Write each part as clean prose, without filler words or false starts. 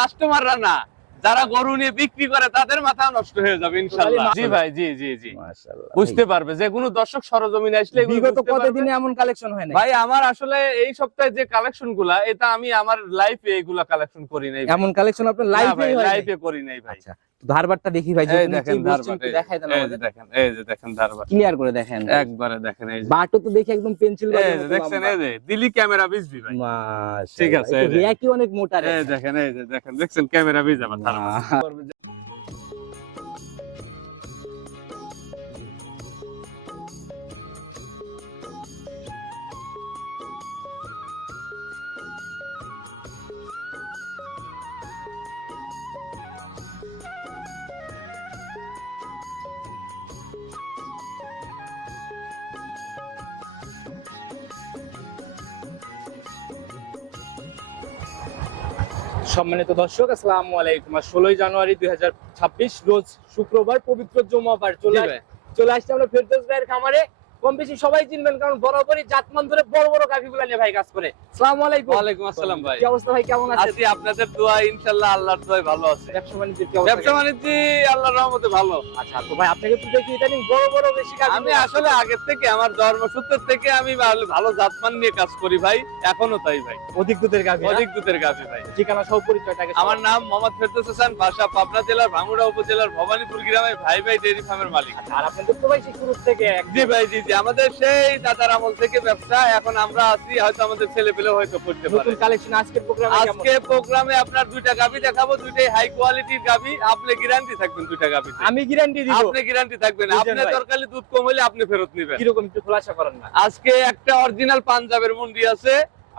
কাস্টমাররা না, যারা গরু নিয়ে বিক্রি করে তাদের মাথা নষ্ট হয়ে যাবে ইনশাআল্লাহ। জি ভাই, জি জি জি, মাশাআল্লাহ বুঝতে পারবে যে কোনো দর্শক সরজমিনে আসলে বিগত কতদিনে এমন কালেকশন হয় না ভাই। আমার আসলে এই সপ্তাহে যে কালেকশন গুলা, এটা আমি আমার লাইফে এগুলা কালেকশন করি নাই। এমন কালেকশন আপনি লাইভে লাইফে করি নাই ভাই। আচ্ছা, ধারবারটা দেখি ভাই, এই দেখেন ধারবাট, দেখাই দেন এই যে আমাদের, দেখেন, এই যে দেখেন ধারবাট, ক্লিয়ার করে দেখেন একবারে দেখেন। এই যে বাটও তো দেখি একদম পেন্সিল এই যে দেখছেন, এই যে দিলি ক্যামেরা বিজবি ভাই। মাশাআল্লাহ, ঠিক আছে, এই যে রিয়াকি অনেক মোটা রে। এই দেখেন, এই যে দেখেন, দেখছেন ক্যামেরা বিজ আমার ধারবাট। সম্মানিত দর্শক, আসসালামু আলাইকুম। 16 জানুয়ারি 2026 রোজ শুক্রবার, পবিত্র জুমাবার চলে আসছে আমরা ফেরদৌস ভাইয়ের খামারে। কম বেশি সবাই চিনবেন, কারণ বরাবরই জাতমান ধরে বড় বড় গাভীগুলা নিয়ে ভাই কাজ করে। আসসালামু আলাইকুম। ওয়ালাইকুম আসসালাম ভাই। কি অবস্থা ভাই, কেমন আছেন? আছি আপনাদের দোয়া, ইনশাআল্লাহ আল্লাহর দোয়ায় ভালো আছি। ব্যবসা বাণিজ্যের কি অবস্থা? ব্যবসা বাণিজ্য আল্লাহর রহমতে ভালো। আচ্ছা, তো ভাই আপনাকে তো দেখি ইদানিং বড় বড় বেশি গাভী। আমি আসলে আগের থেকে, আমার জন্মসূত্রের থেকে আমি ভালো জাতমান নিয়ে কাজ করি ভাই, এখনো তাই ভাই। অধিক দুধের গাভী, অধিক দুধের গাভী ভাই। ঠিকানা সহ পরিচয়টাকে। আমার নাম মোহাম্মদ ফেরদৌস হাসান, বাসা পাবনা জেলার ভাঙ্গুড়া উপজেলার ভবানীপুর গ্রামে, ভাই ভাই ডেইরি ফার্মের মালিক। আর আপনাদের তো ভাই শুরু থেকে জি ভাই, জি জি, আমাদের সেই দাদার আমল থেকে ব্যবসা, এখন আমরা আছি, হয়তো আমাদের ছেলে পেলে হয়তো করতে পারে। নতুন কালেকশন আজকের প্রোগ্রামে কেমন? আজকে প্রোগ্রামে আপনার দুইটা গাভী দেখাবো, দুইটাই হাই কোয়ালিটির গাভী। আপনি গ্যারান্টি থাকবেন দুইটা গাভী, আমি গ্যারান্টি দিব। আপনি গ্যারান্টি থাকবেন। আপনি দরকারলে দুধ কম হলে আপনি ফেরত নেবেন। কিরকম একটু খোলাসা করেন না। আজকে একটা অরিজিনাল পাঞ্জাবের মুন্ডি আছে,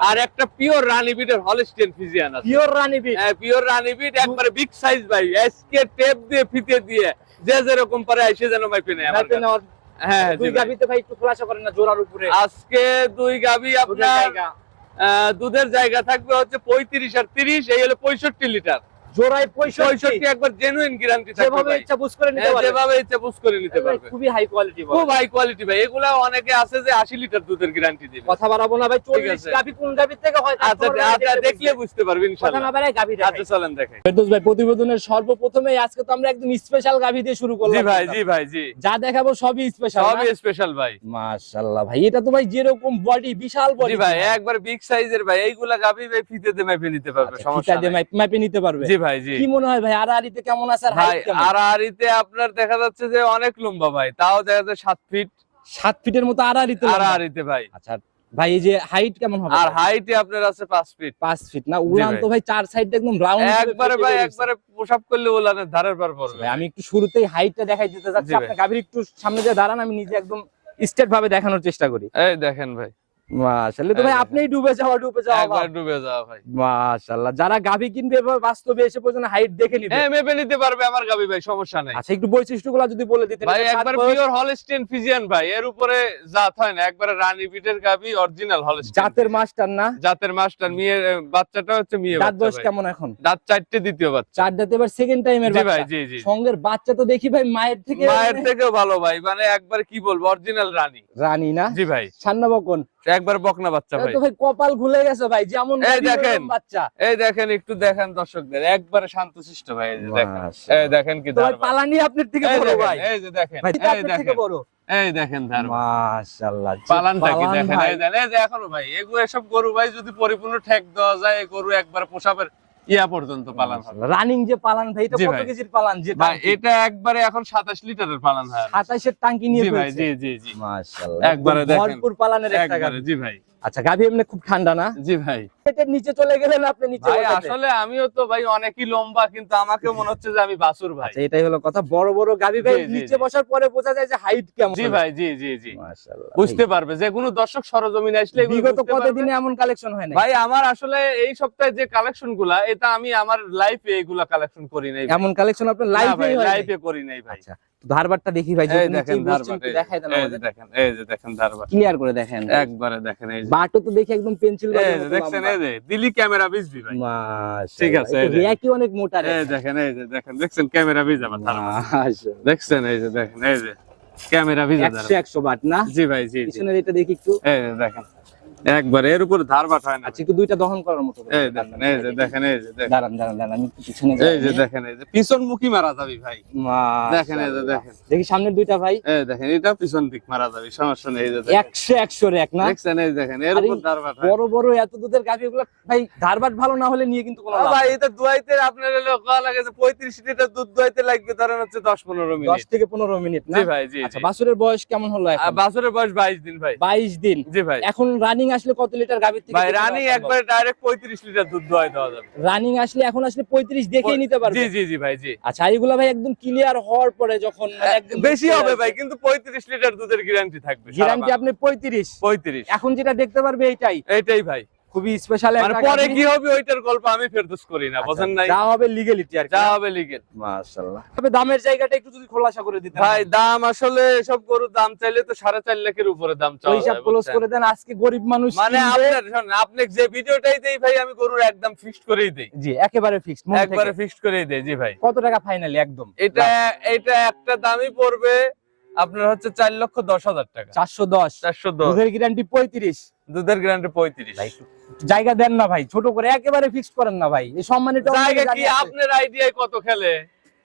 আর একটা পিওর রানী বিটের হলস্টেইন ফ্রিজিয়ান আছে। পিওর রানী বিট? হ্যাঁ, পিওর রানী বিট, একবারে বিগ সাইজ ভাই। আজকে টেপ দিয়ে ফিতে দিয়ে যে যেরকম পারে আইসে যেন মাইপে নেয় আমার কাছে। হ্যাঁ, দুই গাভীতে ভাই একটু খোলাসা করেন না জোড়ার উপরে। আজকে দুই গাভী আপনার দুধের জায়গা থাকবে হচ্ছে 35 আর 30, এই হলো 65 লিটার। জোড়ায় 65, একবার জেনুইন গ্যারান্টি থাকবে যেভাবে ভাই। ইচ্ছা বুঝ করে নিতে পারবে। যেভাবে ইচ্ছা বুঝ করে নিতে পারবে। খুবই হাই কোয়ালিটি, খুব হাই কোয়ালিটি ভাই। এগুলা অনেকে আছে যে 80 লিটার দুধের গ্যারান্টি দিবে। কথা বাড়াবো না ভাই, 40 আছে। গাভী কোন গাভী থেকে হয় আচ্ছা আচ্ছা, দেখলে বুঝতে পারবে কথা ইনশাআল্লাহ। না বাড়ায় গাভী আচ্ছা দেখাই। চলেন দেখাই। ফেরদৌস ভাই, প্রতিবেদনের সর্বপ্রথমে আজকে তো আমরা একদম স্পেশাল গাভী দিয়ে শুরু করলাম। জি ভাই, জি ভাই, জি, যা দেখাবো সবই স্পেশাল। সবই স্পেশাল ভাই। মাশাআল্লাহ ভাই, এটা তো ভাই যেরকম বডি, বিশাল বডি। জি ভাই, একবার বিগ সাইজের ভাই। এইগুলা গাভী ভাই ফিতেতে মাইপে নিতে পারবে, সমস্যা সমস্যা নাই। মাপে নিতে পারবে। জি ভাই, জি। কি মনে হয় ভাই, আড়াআড়িতে কেমন আছে আর ভাই হাইট কেমন? আড়াআড়িতে আপনার দেখা যাচ্ছে যে অনেক লম্বা ভাই, তাও দেখা যাচ্ছে 7 ফিট 7 ফিটের মতো আড়াআড়িতে? আড়াআড়িতে ভাই। আচ্ছা ভাই, এই যে হাইট কেমন হবে? আর হাইটে আপনার আছে 5 ফিট। 5 ফিট না? উলান তো ভাই চার সাইড একদম রাউন্ড একবারে ভাই, একবারে পোশাক করলে উলানের ধারের পার পড়বে। আমি একটু শুরুতেই হাইটটা দেখাই দিতে যাচ্ছি। জি ভাই। আপনি গাভীর একটু সামনে দিয়ে দাঁড়ান, আমি নিজে একদম স্ট্রেট ভাবে দেখানোর চেষ্টা করি। এই দেখেন ভাই, মাশাআল্লাহ, তো ভাই আপনিই ডুবে যাওয়া একবার ডুবে যাওয়া ভাই। মাশাআল্লাহ। যারা গাভী কিনবে এভাবে বাস্তবে এসে পর্যন্ত হাইট দেখে নিবে। হ্যাঁ, মেপে নিতে পারবে আমার গাভী ভাই, সমস্যা নাই। আচ্ছা, একটু বৈশিষ্ট্যগুলো যদি বলে দিতেন। ভাই একবার পিওর হলস্টেইন ফ্রিজিয়ান ভাই, এর উপরে জাত হয় না, একবারে রানী বিটের গাভী, অরিজিনাল হলস্টেইন জাতের মাস্টার না? জাতের মাস্টার। মেয়ের বাচ্চাটা হচ্ছে মেয়ে দাঁত বাচ্চা বয়স ভাই। কেমন এখন? দাঁত 4টে, দ্বিতীয় বাচ্চা। 4 দাঁতে, এবার সেকেন্ড টাইমের জি বাচ্চা। ভাই, জি জি। সঙ্গের বাচ্চা তো দেখি ভাই মায়ের থেকে থেকেও ভালো ভাই, মানে একবার কি বলবো, অরিজিনাল রানী। রানী না? জি ভাই, সান্না বকন একবার বকনা বাচ্চা ভাই। তো ভাই কপাল খুলে গেছে ভাই, যেমন এই গাভী দেখেন, ওরকম বাচ্চা। এই দেখেন, একটু দেখেন দর্শকদের, একবারে শান্তশিষ্ট ভাই। এই যে দেখেন, মাশাআল্লাহ। এই দেখেন কি তো ভাই ধার ভাই। পালানি আপনার থেকে এই বড় দেখেন, ভাই। এই যে দেখেন, ভাই এই আপনার থেকে দেখেন, বড়। এই দেখেন ধার ভাই। মাশাআল্লাহ, পালানটা কি দেখেন, ভাই। এই দেখেন, এই যে এখনো ভাই এগুলো, এসব গরু ভাই যদি পরিপূর্ণ ঠেক দেওয়া যায়, এই গরু একবার পোশাবের ইয়া পর্যন্ত পালান হবে। রানিং যে পালান ভাই, এটা জি কত ভাই। কেজির পালান? যে ভাই এটা একবারে এখন 27 লিটারের পালান হয়। 27 এর টাঙ্কি নিয়ে জি ভাই, ফেলছে। জি জি জি, মাশাআল্লাহ, একবারে দেখেন, ভরপুর পালানের একটা একবারে। গাভী। জি ভাই, আচ্ছা, গাভী এমনি খুব ঠান্ডা না? জি ভাই। পেটের নিচে চলে গেলেন আপনি, নিচে ভাই বসাতে। আসলে আমিও তো ভাই অনেকই লম্বা, কিন্তু আমাকে মনে হচ্ছে যে আমি বাছুর ভাই। আচ্ছা, এটাই হলো কথা। বড় বড় গাভী ভাই জি, জি, নিচে জি। বসার পরে বোঝা যায় যে হাইট কেমন। জি ভাই, জি জি জি, মাশাআল্লাহ, বুঝতে পারবে যে কোনো দর্শক সরজমিনে আসলে এগুলো বিগত বুঝতে পারবে। কতদিনে এমন কালেকশন হয় না? ভাই আমার আসলে এই সপ্তাহে যে কালেকশন গুলা, এটা আমি আমার লাইফে এগুলা কালেকশন করি নাই ভাই। এমন কালেকশন আপনি না লাইভে ভাই, হয় নাই? লাইফে করি নাই ভাই। আচ্ছা, ধারবারটা দেখি ভাই, এই দেখেন ধারবাট, দেখাই দেন এই যে আমাদের, দেখেন, এই যে দেখেন ধারবাট, ক্লিয়ার করে দেখেন। একবারে দেখেন। এই যে বাটও তো দেখি একদম পেন্সিল এই যে দেখছেন, এই যে দিলি ক্যামেরা বিজবি ভাই। মাশাআল্লাহ, ঠিক আছে, এই যে রিয়াকি অনেক মোটা রে। এই দেখেন, এই যে দেখেন, দেখছেন ক্যামেরা বিজ আমার ধারবাট, মাশাআল্লাহ, দেখছেন, এই যে দেখেন, এই যে ক্যামেরা বিজ 100 বাট না? জি ভাই, জি জি। পিছনের এটা দেখি একটু। এই যে দেখেন, একবার এর উপরে ধার বাট হয় না। আচ্ছা একটু দুইটা দহন করার মতো করে এই দেখেন, এই যে দেখেন, এই যে দেখেন, দাঁড়ান দাঁড়ান দাঁড়ান, আমি একটু পিছনে এই যে দেখেন, এই যে পিছনমুখী মারা যাবে ভাই। দেখেন, এই যে দেখেন, দেখি সামনের দুইটা ভাই, এই দেখেন, এটা পিছন দিক মারা যাবে, সমস্যা নেই। এই যে দেখেন 100 রেক না, দেখছেন, এই দেখেন এর আরে উপর ধার বাট হয়। বড় বড় এত দুধের গাভী গুলো ভাই ধারবাট ভালো না হলে নিয়ে কিন্তু কোনো লাভ ভাই নেই। এটা দুয়াইতে আপনার হলো কয়া লাগে যে 35 লিটার দুধ দুয়াইতে লাগবে ধরেন হচ্ছে 10-15 মিনিট। 10 থেকে 15 মিনিট না? জি ভাই, জি। আচ্ছা বাছুরের বয়স কেমন হলো এখন? বাছুরের বয়স 22 দিন ভাই। 22 দিন। জি ভাই। এখন রানিং আসলে কত লিটার গাভীর থেকে ভাই রানিং একবারে ডাইরেক্ট 35 লিটার দুধ দোয়াই দেওয়া যাবে। রানিং আসলে এখন আসলে 35 দেখেই নিতে পারবে? জি জি জি ভাই, জি। আচ্ছা এইগুলা ভাই একদম ক্লিয়ার হওয়ার পরে যখন মানে একদম বেশি হবে ভাই, কিন্তু 35 লিটার দুধের গ্যারান্টি থাকবে। গ্যারান্টি আপনি 35 এখন যেটা দেখতে পারবে এইটাই ভাই। খুবই স্পেশাল মানে একটা পরে গাভী। কি হবে ওইটার গল্প আমি ফেরদৌস করি না, বুঝেন নাই? যা হবে লিগ্যালিটি আর কি। যা হবে লিগেল। মাশাআল্লাহ। তবে দামের জায়গাটা একটু যদি খোলাসা করে দিতেন ভাই দাম আসলে সব গরুর দাম চাইলে তো 4.5 লাখের উপরে দাম চাওয়া ওই হিসাব যায়, ক্লোজ বুঝছেন? করে দেন। আজকে গরিব মানুষ মানে কিনবে। আপনার শোনেন, আপনি যে ভিডিওটাই দেই ভাই আমি গরুর একদম ফিক্সড করেই দেই। জি একেবারে ফিক্সড একবারে ফিক্সড করেই দেই। জি ভাই। কত টাকা ফাইনালি একদম? এটা একটা দামই পড়বে আপনার হচ্ছে 4,10,000 টাকা। 410 410 দুধের গ্যারান্টি 35 দুধের গ্যারান্টি 35। ভাই জায়গা দেন না ভাই, ছোট করে একেবারে ফিক্সড করেন না ভাই। এই সম্মানিত জায়গা কি আপনার আইডিয়ায় কত খেলে?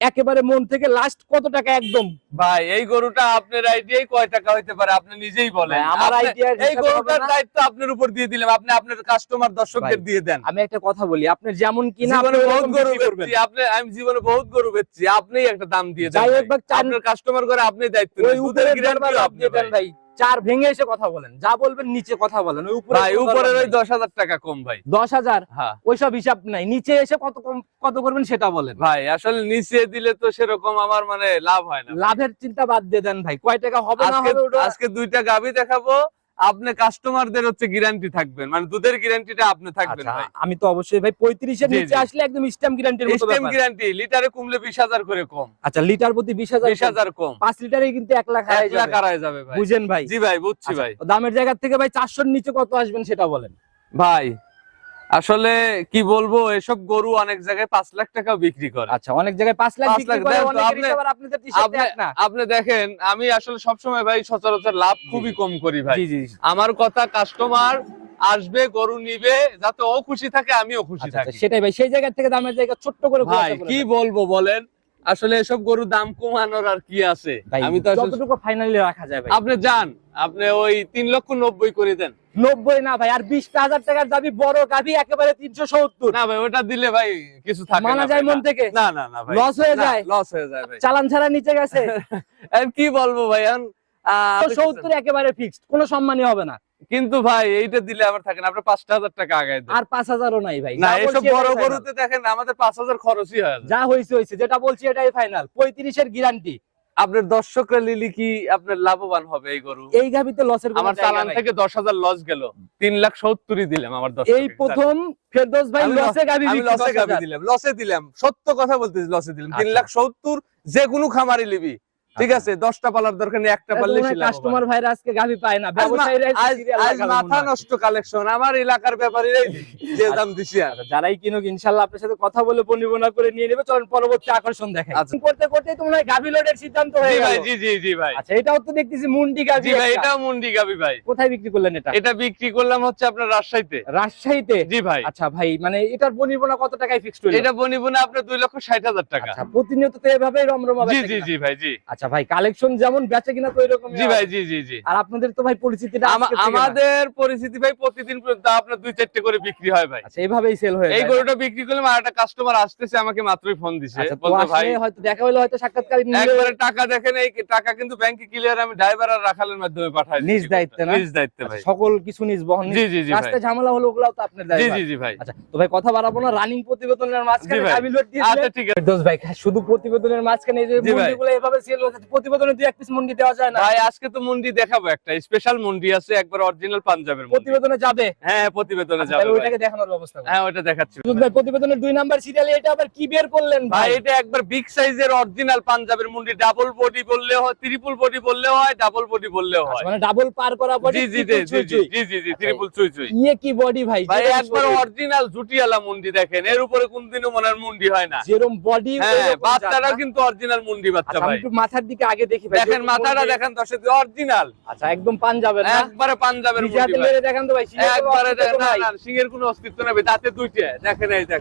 একেবারে মন থেকে লাস্ট কত টাকা একদম? ভাই এই গরুটা আপনার আইডিয়ায় কয় টাকা হইতে পারে আপনি নিজেই বলেন। ভাই, আমার আইডিয়ার এই হিসাবে গরুটার হবে না। দায়িত্ব আপনার উপর দিয়ে দিলাম, আপনি আপনার কাস্টমার দর্শকদের ভাই, দিয়ে দেন। আমি একটা কথা বলি, আপনি যেমন কিনা জীবনে আপনি বহুত ওরকম গরু বিক্রি করবেন। বেচছি, আমি জীবনে বহুত গরু বেচছি, আপনিই একটা দাম দিয়ে দেন যাই হোক ভাই। ভাই, আপনার কাস্টমার করে আপনিই দায়িত্ব ওই নেন। উপরে দুধের গ্যারান্টি আপনি দেন ভাই। চার ভেঙে এসে কথা বলেন, যা বলবেন নিচে কথা বলেন। ওই উপরে ভাই উপরের ওই 10,000 টাকা কম ভাই। 10,000 হ্যাঁ ওইসব হিসাব নাই, নিচে এসে কত কম কত করবেন সেটা বলেন। ভাই আসলে নিচে দিলে তো সেরকম আমার মানে লাভ হয় না। লাভের চিন্তা বাদ দিয়ে দেন ভাই, কয় টাকা হবে না আজকে হবে ওটা আজকে দুইটা গাভী দেখাবো, আপনি কাস্টমারদের হচ্ছে গ্যারান্টি থাকবেন, মানে দুধের গ্যারান্টিটা আপনি থাকবেন আচ্ছা, ভাই। আমি তো অবশ্যই ভাই 35 এর জি, নিচে জি। আসলে একদম স্ট্যাম্প গ্যারান্টির মতো স্টেম ব্যাপার। গ্যারান্টি লিটারে কমলে 20,000 করে কম। আচ্ছা লিটার প্রতি 20,000 20,000 কম। 5 লিটারে কিন্তু 1 লাখ 1 লাখ হারায় যাবে ভাই। বুঝেন ভাই? জি ভাই বুঝছি আচ্ছা, ভাই। দামের জায়গা থেকে ভাই 400 এর নিচে কত আসবেন সেটা বলেন। ভাই আসলে কি বলবো, এসব গরু অনেক জায়গায় 5 লাখ টাকাও বিক্রি করে। আচ্ছা অনেক জায়গায় 5 লাখ 5 বিক্রি লাখ করে, দেন তো, অনেকের আপনি- হিসাব আর আপনাদের হিসাব এক না। আপনি দেখেন আমি আসলে সবসময় ভাই সচরাচর লাভ খুবই কম করি ভাই। জি জি। আমার কথা কাস্টমার আসবে গরু নিবে যাতে ও খুশি থাকে আমিও খুশি আচ্ছা, থাকি। সেটাই ভাই, সেই জায়গা থেকে দামের জায়গা ছোট্ট করে ভাই খোলাসা করে কি দেন। বলবো বলেন, আসলে এসব গরুর দাম কমানোর আর কি আছে? ভাই, আমি তো আসলে যতটুকু ফাইনালি রাখা যায় ভাই। আপনি যান, আপনি ওই 3,90,000 করে দেন। 90 না ভাই, আর 20,000 টাকার দাবি বড় গাভি একেবারে 370 না ভাই ওটা দিলে ভাই কিছু থাকে না মানা ভাই, যায় মন না। থেকে? না না না ভাই, লস হয়ে যায়? লস হয়ে যায় ভাই। চালান ছাড়া নিচে গেছে আর কি বলবো ভাই এখন, আপনি 70 একেবারে ফিক্সড, কোনো সম্মানই হবে না। কিন্তু ভাই এইটা দিলে আমার থাকে না, আপনি 5,000 টাকা আগায় দেন। আর 5,000 ও নাই ভাই। না যা এসব বলছি বড় এটাই গরুতে দেখেন আমাদের 5,000 খরচই হয় final। যা হইছে হইছে, যেটা বলছি এটাই ফাইনাল। 35 এর গ্যারান্টি। আপনার দর্শকরা লিলি কি আপনার লাভবান হবে এই গরু? এই গাভিতে লসের কোনো আমার জায়গা চালান নাই। থেকে 10,000 লস গেল, 3,70,000 দিলাম আমার দর্শক। এই প্রথম ফেরদৌস ভাই আমি লসে গাভি আমি বিক্রি লসে 10,000 গাবি দিলাম, লসে দিলাম, সত্য কথা বলতেছি, লসে দিলাম। আচ্ছা। 3,70,000 যে কোনো খামারি লিবি, ঠিক আছে? 10টা পালার দরকার নেই, একটা পারলে কাস্টমার ভাইরা আজকে গাভি পায় না, আজ ব্যবসায়ীরা সিরিয়াল আজ লাগাবে মাথা মনে হয়। নষ্ট কালেকশন আমার এলাকার ব্যাপারীরাই যে দাম দিছি আর। আচ্ছা, যারাই কিনুক ইনশাআল্লাহ আপনার সাথে কথা বলে বনিবনা করে নিয়ে নেবে। চলেন পরবর্তী আকর্ষণ দেখাই। আচ্ছা। করতে করতে তোমরা গাভি লোডের সিদ্ধান্ত হয়ে জি গেল। ভাই, জি জি জি ভাই। আচ্ছা এটাও তো দেখতেছি মুন্ডি গাভি। জি ভাই একটা। এটাও মুন্ডি গাবি ভাই। কোথায় বিক্রি করলেন এটা? এটা বিক্রি করলাম হচ্ছে আপনার রাজশাহীতে। রাজশাহীতে? জি ভাই। আচ্ছা ভাই, মানে এটার বনিবনা কত টাকায় ফিক্সড হলো? এটা বনিবনে আপনার 2,60,000 টাকা। আচ্ছা প্রতিনিয়ত তো এভাবেই রমরমা জি বেচা জি কিনা। জি ভাই, জি। আচ্ছা ভাই, কালেকশন যেমন বেচা কিনা তো এরকম। জি ভাই, জি জি জি। আর আপনাদের তো ভাই পরিচিতিটা আজকে থেকে না। আমাদের পরিস্থিতি ভাই প্রতিদিন আপনার 2-4টে করে বিক্রি হয় ভাই। আচ্ছা এইভাবেই সেল হয়ে যায়। এই গরুটা বিক্রি করলাম, আর একটা কাস্টমার আসতেছে আমাকে মাত্রই ফোন দিছে, আচ্ছা তো বলতে ভাই আসলে হয়তো দেখা হলো, হয়তো সাক্ষাৎকার নিলে একবারে টাকা দেখেন, এই টাকা কিন্তু ব্যাংকে ক্লিয়ার আমি ড্রাইভার আর রাখালের মাধ্যমে পাঠাই নিজ দায়িত্বে না? নিজ দায়িত্বে ভাই। আচ্ছা, সকল কিছু নিজ বহন। জি জি জি ভাই, রাস্তায় ঝামেলা হলো ওগুলাও তো আপনার জি দায়িত্ব। জি জি ভাই। আচ্ছা তো ভাই কথা বাড়াবো না, রানিং প্রতিবেদনের মাঝখানে জি ভাই। গাভি লোড দিয়ে আচ্ছা ঠিক আছে দোস্ত ভাই, শুধু প্রতিবেদনের মাঝখানে এই যে জি ভাই। মুন্ডিগুলো এভাবে সেল হচ্ছে, প্রতিবেদনে দুই এক পিস মুন্ডি দেওয়া যায় না? ভাই আজকে তো মুন্ডি দেখাবো, একটা স্পেশাল মুন্ডি আছে একবার অরিজিনাল পাঞ্জাবের মুন্ডি। প্রতিবেদনে যাবে? হ্যাঁ প্রতিবেদনে আচ্ছা, যাবে তাহলে ভাই। ওইটাকে দেখানোর ব্যবস্থা করুন। হ্যাঁ ওটা দেখাচ্ছি দোস্ত ভাই প্রতিবেদনের 2 নাম্বার সিরিয়ালে এটা আবার কি বের করলেন ভাই। ভাই? এটা একবার বিগ সাইজের অরিজিনাল পাঞ্জাবের মুন্ডি, ডাবল বডি বললেও হয়, ট্রিপল বডি বললেও হয়, ডাবল বডি বললেও হয়। আচ্ছা, মানে ডাবল পার করা বডি। জি জি জি জি জি জি জি জি ট্রিপল চুই চুই। ইয়ে কি বডি ভাই? ভাই যেরকম একবার শরীর, অরিজিনাল জুটিয়ালা মুন্ডি দেখেন, এর উপরে কোনদিনও মনে হয় মুন্ডি হয় না। যেরকম বডি হ্যাঁ বাচ্চাটাও কিন্তু অরিজিনাল মুন্ডি বাচ্চা আচ্ছা আমি ভাই। একটু মাথা মাথার দিকে আগে দেখি ভাই। দেখেন মাথাটা দেখেন দর্শক অরিজিনাল। আচ্ছা একদম পাঞ্জাবের না? একবারে পাঞ্জাবের নিজে হাতে মুন্ডি ভাই। মেরে দেখেন তো ভাই, সিংহের কোনো একবারে অস্তিত্ব দেখেন, না নাই। না সিংহের কোনো অস্তিত্ব নেই, দাঁতে দুইটা। দেখেন এই যে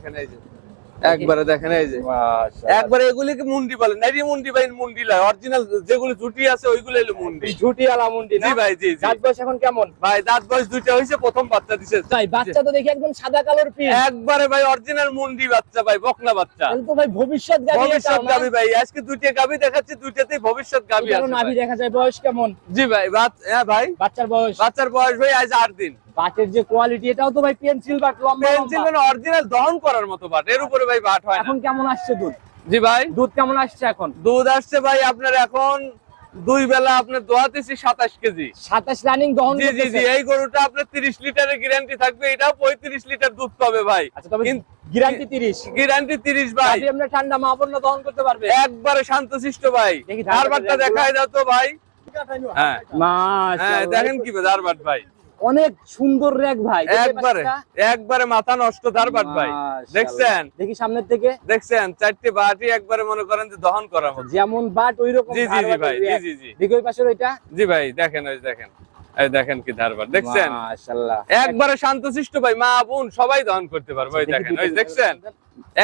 একবারে দেখেন এই যে মাশাআল্লাহ। একবারে এগুলিকে মুন্ডি বলে না, এই মুন্ডি ভাই মুন্ডি লয়, অরিজিনাল যেগুলো ঝুটি আছে ওইগুলো হলো মুন্ডি। ঝুটিওয়ালা মুন্ডি না? জি ভাই জি জি। দাঁত বয়স এখন কেমন? ভাই দাঁত বয়স দুইটা হইছে, প্রথম বাচ্চা দিছে। তাই বাচ্চা তো দেখি একদম সাদা কালোর পিস। একবারে ভাই অরিজিনাল মুন্ডি বাচ্চা ভাই, বকনা বাচ্চা। তাহলে তো ভাই ভবিষ্যৎ গাবি এটা ভবিষ্যৎ না? গাবি ভাই, আজকে দুইটা গাবি দেখাচ্ছি, দুইটাতেই ভবিষ্যৎ গাবি এটারও আছে নাভি ভাই। দেখা যায়। বয়স কেমন জি ভাই হ্যাঁ ভাই বাচ্চার বয়স? বাচ্চার বয়স ভাই আজ 8 দিন। বাটের যে কোয়ালিটি, এটাও তো ভাই পেন্সিল বাট, লম্বা পেন্সিল লম্বা। মানে অরিজিনাল দহন করার মতো বাট, এর উপরে ভাই বাট হয় না। এখন কেমন আসছে দুধ? জি ভাই দুধ কেমন আসছে এখন? দুধ আসছে ভাই আপনার এখন 2 বেলা আপনার দোয়াতেছি 27 কেজি। 27 রানিং দহন জি জি জি। করতেছে। এই গরুটা আপনার 30 লিটারের গ্যারান্টি থাকবে, এটাও 35 লিটার দুধ পাবে ভাই। আচ্ছা তবে গ্যারান্টি 30। গ্যারান্টি 30 ভাই। গাবি আমরা ঠান্ডা মা বন্য দহন করতে পারবে? একবারে শান্তশিষ্ট ভাই। দেখি ধারবাটটা দেখায় দাও তো ভাই। হ্যাঁ হ্যাঁ মাশাআল্লাহ। দেখেন কি ধারবাট ভাই, অনেক সুন্দর রেক ভাই। একবারে মাথা নষ্ট ধারবাট ভাই। মাশাআল্লাহ। দেখছেন দেখি সামনের থেকে। দেখছেন চারটে বাটি একবারে মনে করেন যে দহন করা মতো। যেমন বাট ওই রকম। জি জি জি ভাই জি জি জি। দেখি ওই পাশের ওইটা। জি ভাই দেখেন ওই দেখেন, এই দেখেন কি ধারবাট দেখছেন। মাশাআল্লাহ। একবারে শান্তশিষ্ট ভাই, মা বোন সবাই দহন করতে পারবে। ওই দেখেন ওই দেখছেন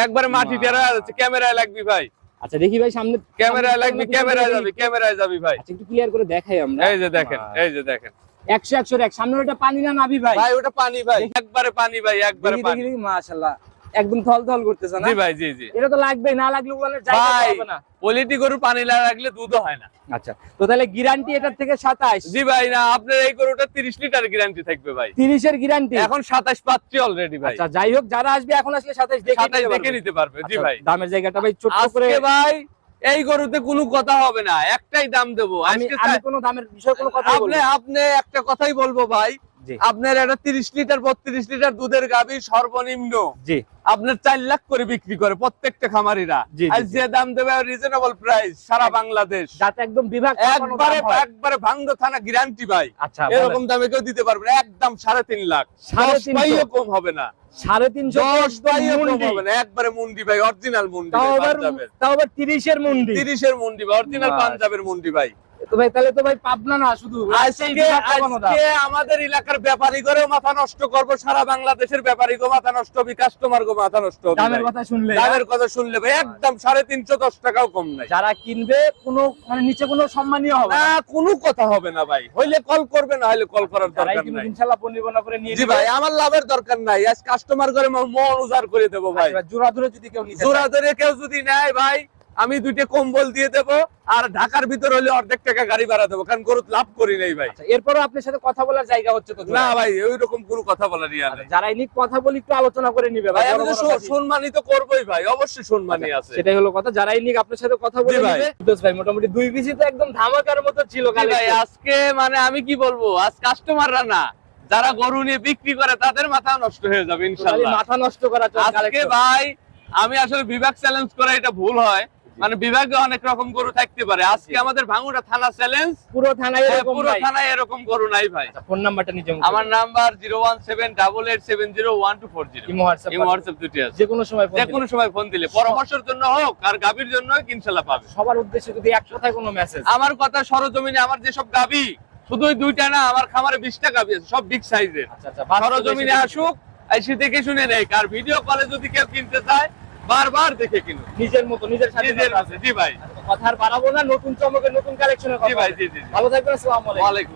একবারে মাটি টেরা যাচ্ছে। ক্যামেরায় লাগবি ভাই, আচ্ছা দেখি ভাই সামনে। ক্যামেরায় লাগবি, ক্যামেরায় যাবি ভাই। আচ্ছা একটু ক্লিয়ার করে দেখাই আমরা। এই যে দেখেন এই যে দেখেন 100 রেক। সামনে ওটা পানি না নাভি ভাই? ভাই ওটা পানি ভাই, একবারে পানি ভাই, একবারে দেখি পানি। দেখি মাশাআল্লাহ একদম থলথল করতেছে না? জি ভাই জি জি। এটা তো লাগবেই, না লাগলে ওগুলোর জায়গা ভাই হবে না। পোলিটি গরু পানি লাগলে দুধও হয় না। আচ্ছা তো তাহলে গ্যারান্টি এটার থেকে 27। জি ভাই না, আপনার এই গরুটা 30 লিটার গ্যারান্টি থাকবে ভাই। 30 এর গ্যারান্টি এখন 27 পাচ্ছি অলরেডি ভাই। আচ্ছা যাই হোক, যারা আসবে এখন আসলে 27 দেখে 27 দেখে নিতে পারবে। জি আচ্ছা, ভাই দামের জায়গাটা ভাই ছোট করে। আজকে ভাই এই গরুতে কোনো কথা হবে না, একটাই দাম দেবো আমি আজকে। আমি কোনো দামের বিষয় কোনো কথা বলবো আপনি একটা কথাই বলবো ভাই, জি আপনার একটা 30 লিটার 32 লিটার দুধের গাভী সর্বনিম্ন জি আপনার 4 লাখ করে বিক্রি করে প্রত্যেকটা খামারিরা। জি, জি, আর জি। যে দাম দেবে রিজনেবল প্রাইস সারা বাংলাদেশ। যাতে একদম বিভাগ কাঁপানো একবারে দাম হয়। একবারে ভাঙ্গো থানা গ্যারান্টি ভাই। আচ্ছা এরকম দামে কেউ দিতে পারবে না, একদম 3.5 লাখ। 3.5 পাইও কম হবে না, 350 10 পাইও কম মুন্ডি। হবে না, একবারে মুন্ডি ভাই, অরিজিনাল মুন্ডি তাও ভাই, আবার পাঞ্জাবের 30 এর মুন্ডি। 30 এর মুন্ডি ভাই, অরিজিনাল বাহ। পাঞ্জাবের মুন্ডি ভাই। তো ভাই তাহলে তো ভাই পাবনা না শুধু আজকে আমাদের এলাকার ব্যাপারী করেও মাথা নষ্ট করবো, সারা বাংলাদেশের ব্যাপারী গো মাথা নষ্ট হবে, কাস্টমার গো মাথা নষ্ট হবে। দামের কথা শুনলে দামের কথা শুনলে ভাই একদম 350 টাকাও কম নাই। যারা কিনবে কোনো মানে নিচে কোনো সম্মানীয় হবে না না। কোনো কথা হবে না ভাই, হইলে কল করবে, না হইলে কল করার যারাই দরকার কিনবে নাই। ইনশাআল্লাহ পরিবর্তন করে নিয়ে জি ভাই আমার লাভের দরকার নাই, আজ কাস্টমার করে মন উজাড় করে দেবো ভাই। জোড়া ধরে যদি কেউ নিতে জোড়া ধরে কেউ যদি নেয় ভাই, আমি 2টা কম্বল দিয়ে দেবো, আর ঢাকার ভিতর হলে অর্ধেক টাকা গাড়ি ভাড়া দেবো, কারণ গরু লাভ করি নাই ভাই। এরপরও আপনার সাথে কথা বলার জায়গা হচ্ছে তো? না ভাই ওইরকম কোনো কথা বলার ইয়া নাই যারা এনে কথা বলি একটু আলোচনা করে নিবে ভাই, ভাই। আমি তো সম্মানিত করবোই ভাই, অবশ্যই সম্মানী আছে। সেটাই হলো কথা, যারা এনে আপনার সাথে কথা বলে জি ভাই। নিবে। ফিরদৌস ভাই মোটামুটি 2 পিসি তো একদম ধামাকার মতো ছিল জি ভাই কালেকশন। আজকে মানে আমি কি বলবো, আজ কাস্টমাররা না, যারা গরু নিয়ে বিক্রি করে তাদের মাথা নষ্ট হয়ে যাবে ইনশাআল্লাহ। মাথা নষ্ট করা আজকে ভাই আমি আসলে বিভাগ চ্যালেঞ্জ করা এটা ভুল হয়, মানে বিভাগে অনেক রকম গরু থাকতে পারে। আজকে আমাদের ভাঙুড়া থানা চ্যালেঞ্জ, পুরো থানায় এরকম পুরো ভাই। থানায় এরকম গরু নাই ভাই। ফোন নাম্বারটা নিচে আমার নাম্বার 01788701240। ইমো হোয়াটসঅ্যাপ এই হোয়াটসঅ্যাপ দুটি আছে, যে কোনো সময় ফোন যে কোনো সময় ফোন দিলে পরামর্শের জন্য হোক আর গাভীর জন্য হোক ইনশাআল্লাহ পাবে। সবার উদ্দেশ্যে যদি এক কথায় কোনো মেসেজ। আমার কথা সরজমিনে আমার যেসব গাভী, শুধু ওই 2টা না, আমার খামারে 20টা গাভী আছে, সব বিগ সাইজের। আচ্ছা সরজমিনে আসুক, এসে দেখে শুনে নেই। আর ভিডিও কলে যদি কেউ কিনতে চায় বারবার দেখে কিনুন নিজের মতো নিজের সাথে। নিজের কাছে। জি ভাই কথা আর বাড়াবো না, নতুন চমকের নতুন কালেকশনের জি কথা। ভাই জি জি জি। ভালো থাকবেন, আসসালামু আলাইকুম। ওয়ালাইকুম